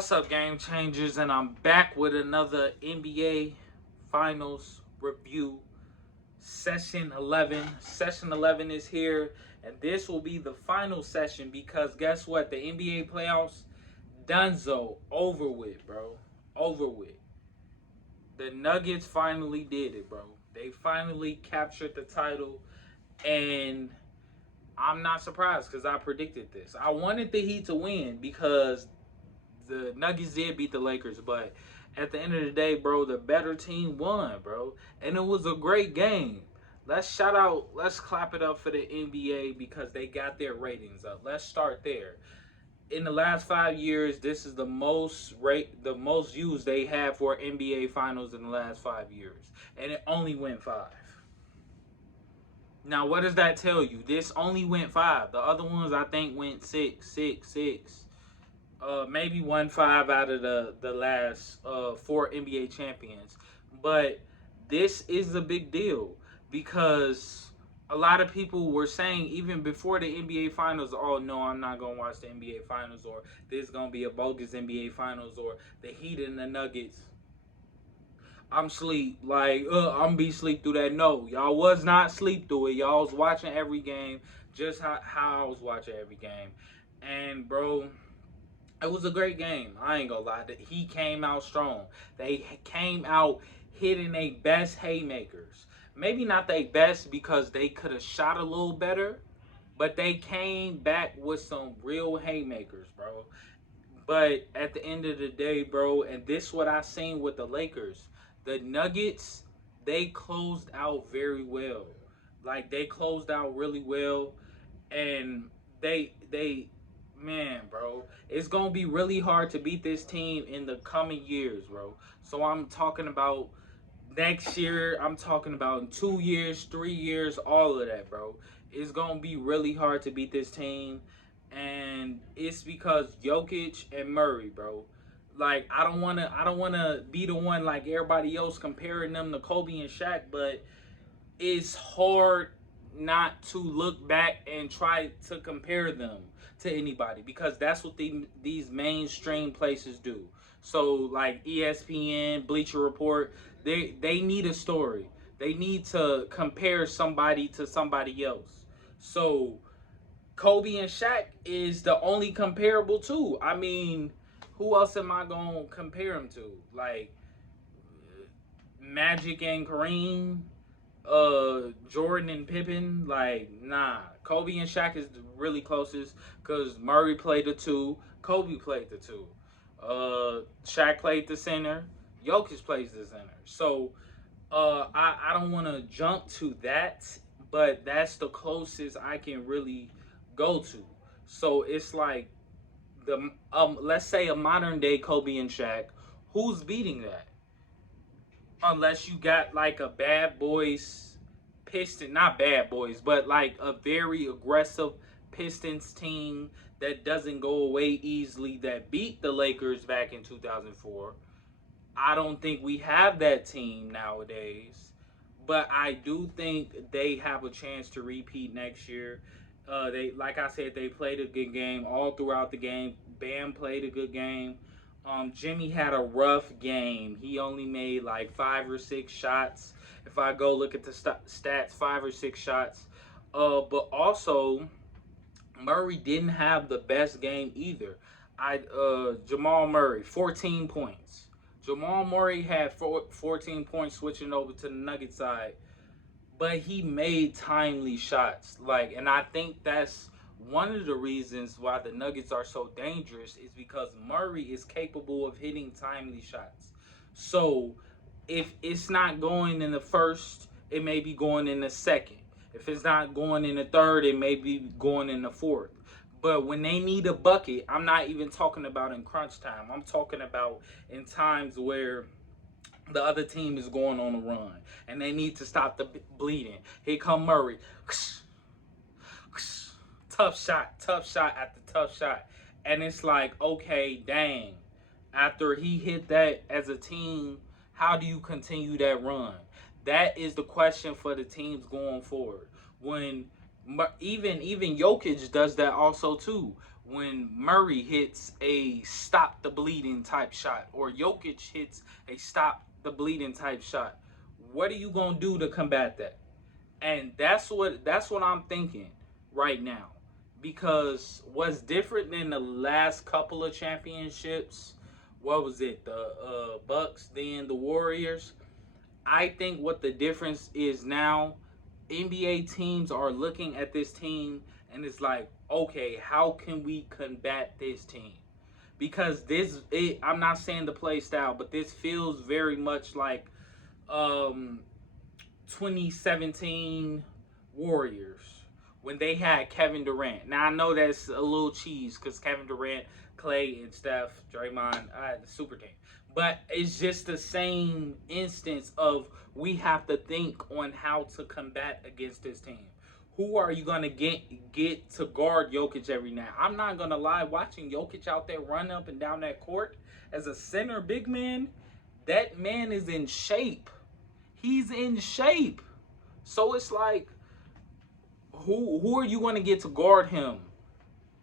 What's up, game changers? And I'm back with another NBA Finals review. Session 11. Session 11 is here, and this will be the final session because guess what? The NBA playoffs, donezo, over with, bro. Over with. The Nuggets finally did it, bro. They finally captured the title, and I'm not surprised because I predicted this. I wanted the Heat to win because the Nuggets did beat the Lakers, but at the end of the day, bro, the better team won, bro. And it was a great game. Let's clap it up for the NBA because they got their ratings up. Let's start there. In the last 5 years, this is the most used they have for NBA Finals in the last 5 years, and it only went five. Now, what does that tell you? This only went five. The other ones, I think, went six, six, six. Maybe 1-5 out of the last four NBA champions. But this is a big deal because a lot of people were saying even before the NBA Finals, oh no, I'm not gonna watch the NBA Finals, or this is gonna be a bogus NBA Finals, or the Heat and the Nuggets. I'm sleep. I'm be sleep through that. No, y'all was not sleep through it. Y'all was watching every game, just how I was watching every game. And bro, it was a great game. I ain't gonna lie. He came out strong. They came out hitting their best haymakers. Maybe not their best because they could have shot a little better, but they came back with some real haymakers, bro. But at the end of the day, bro, and this is what I seen with the Lakers. The Nuggets, they closed out very well. Like they closed out really well, and they man, bro, it's gonna be really hard to beat this team in the coming years, bro. So I'm talking about next year. I'm talking about in 2 years, 3 years, all of that, bro. It's gonna be really hard to beat this team, and it's because Jokic and Murray, bro. Like I don't wanna be the one like everybody else comparing them to Kobe and Shaq, but it's hard not to look back and try to compare them to anybody because that's what these mainstream places do. So like ESPN, Bleacher Report, they need a story. They need to compare somebody to somebody else. So Kobe and Shaq is the only comparable too. I mean, who else am I gonna compare him to? Like Magic and Kareem, Jordan and Pippen, like nah. Kobe and Shaq is really closest because Murray played the two, Kobe played the two, Shaq played the center, Jokic plays the center. So I don't want to jump to that, but that's the closest I can really go to. So it's like the let's say a modern day Kobe and Shaq, who's beating that? Unless you got like a bad boys Piston, not bad boys, but like a very aggressive Pistons team that doesn't go away easily that beat the Lakers back in 2004. I don't think we have that team nowadays, but I do think they have a chance to repeat next year. They, like I said, they played a good game all throughout the game. Bam played a good game. Jimmy had a rough game. He only made like 5 or 6 shots. If I go look at the stats, 5 or 6 shots. But also Murray didn't have the best game either. Jamal Murray, 14 points. Jamal Murray had 14 points switching over to the Nugget side, but he made timely shots. And I think that's one of the reasons why the Nuggets are so dangerous is because Murray is capable of hitting timely shots. So if it's not going in the first, it may be going in the second. If it's not going in the third, it may be going in the fourth. But when they need a bucket, I'm not even talking about in crunch time. I'm talking about in times where the other team is going on a run and they need to stop the bleeding. Here come Murray. Tough shot after tough shot. And it's like, okay, dang. After he hit that as a team, how do you continue that run? That is the question for the teams going forward. When even Jokic does that also too. when Murray hits a stop the bleeding type shot or Jokic hits a stop the bleeding type shot? What are you gonna do to combat that? And that's what I'm thinking right now. Because what's different than the last couple of championships, what was it? The Bucks, then the Warriors. I think what the difference is now, NBA teams are looking at this team and it's like, okay, how can we combat this team? Because I'm not saying the play style, but this feels very much like um, 2017 Warriors when they had Kevin Durant. Now I know that's a little cheese because Kevin Durant, Clay, and Steph, Draymond, the super team. But it's just the same instance of we have to think on how to combat against this team. Who are you gonna get to guard Jokic every night? I'm not gonna lie, watching Jokic out there run up and down that court as a center big man, that man is in shape. He's in shape. So it's like, who are you going to get to guard him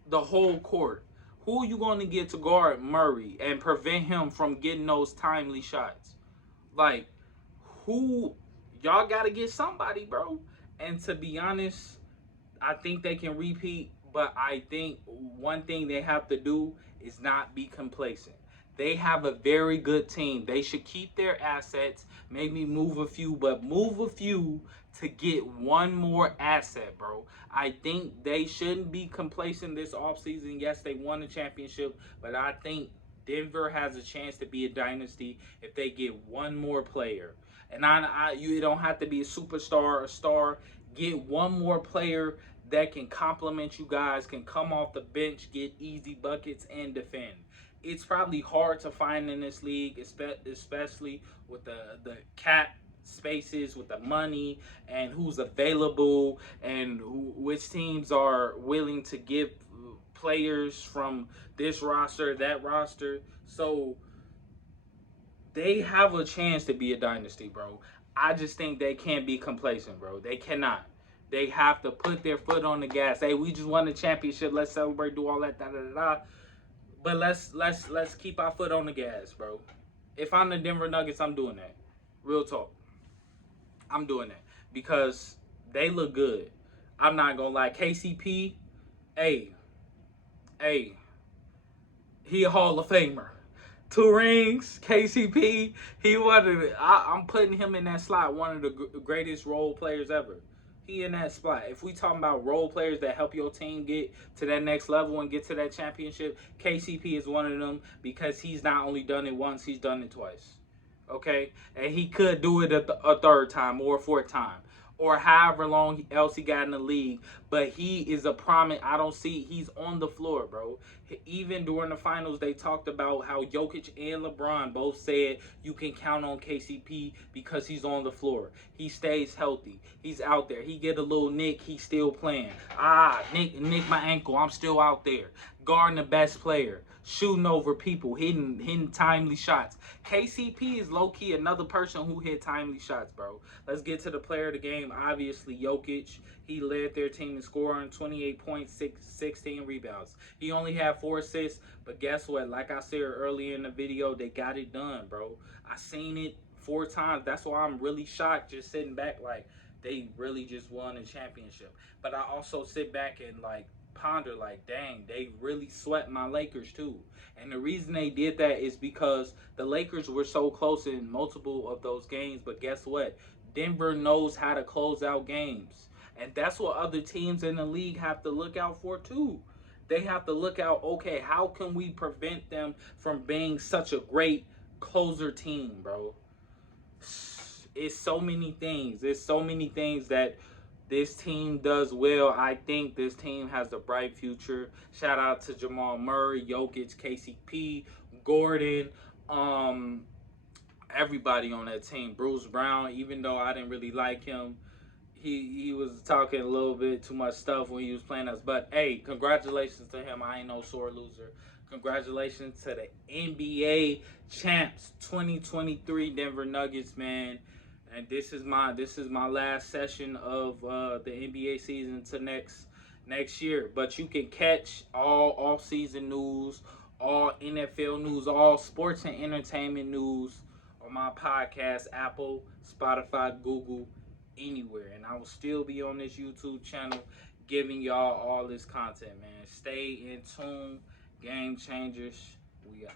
the whole court? Who are you going to get to guard Murray and prevent him from getting those timely shots? Like, who? Y'all got to get somebody, bro. And to be honest, I think they can repeat, but I think one thing they have to do is not be complacent. They have a very good team. They should keep their assets, maybe move a few, but move a few to get one more asset, bro. I think they shouldn't be complacent this offseason. Yes, they won the championship, but I think Denver has a chance to be a dynasty if they get one more player. And you don't have to be a superstar or a star. Get one more player that can complement you guys, can come off the bench, get easy buckets, and defend. It's probably hard to find in this league, especially with the cap spaces, with the money, and who's available, and which teams are willing to give players from this roster, that roster. So they have a chance to be a dynasty, bro. I just think they can't be complacent, bro. They cannot. They have to put their foot on the gas. Hey, we just won the championship. Let's celebrate, do all that, da da da. But let's keep our foot on the gas, bro. If I'm the Denver Nuggets, I'm doing that. Real talk. I'm doing that because they look good. I'm not gonna lie. KCP, hey, he a Hall of Famer. 2 rings, KCP. I'm putting him in that slot. One of the greatest role players ever. He in that spot. If we talking about role players that help your team get to that next level and get to that championship, KCP is one of them because he's not only done it once, he's done it twice. Okay? And he could do it a third time or a fourth time or however long else he got in the league. But he is a prominent. I don't see. He's on the floor, bro. Even during the finals, they talked about how Jokic and LeBron both said you can count on KCP because he's on the floor. He stays healthy. He's out there. He get a little nick, he's still playing. Nick my ankle. I'm still out there. Guarding the best player. Shooting over people, hitting timely shots. KCP is low-key another person who hit timely shots, bro. Let's get to the player of the game. Obviously, Jokic. He led their team in scoring, 28 points, 16 rebounds. He only had 4 assists, but guess what? Like I said earlier in the video, they got it done, bro. I seen it 4 times. That's why I'm really shocked just sitting back like they really just won a championship. But I also sit back and like ponder like, dang, they really swept my Lakers too. And the reason they did that is because the Lakers were so close in multiple of those games. But guess what? Denver knows how to close out games. And that's what other teams in the league have to look out for too. They have to look out, okay, how can we prevent them from being such a great closer team, bro? It's so many things. There's so many things that this team does well. I think this team has a bright future. Shout out to Jamal Murray, Jokic, KCP, Gordon, everybody on that team. Bruce Brown, even though I didn't really like him, he was talking a little bit too much stuff when he was playing us. But hey, congratulations to him. I ain't no sore loser. Congratulations to the NBA champs 2023 Denver Nuggets, man. And this is my last session of the NBA season to next year. But you can catch all off-season news, all NFL news, all sports and entertainment news on my podcast, Apple, Spotify, Google, anywhere. And I will still be on this YouTube channel giving y'all all this content, man. Stay in tune. Game Changers. We out.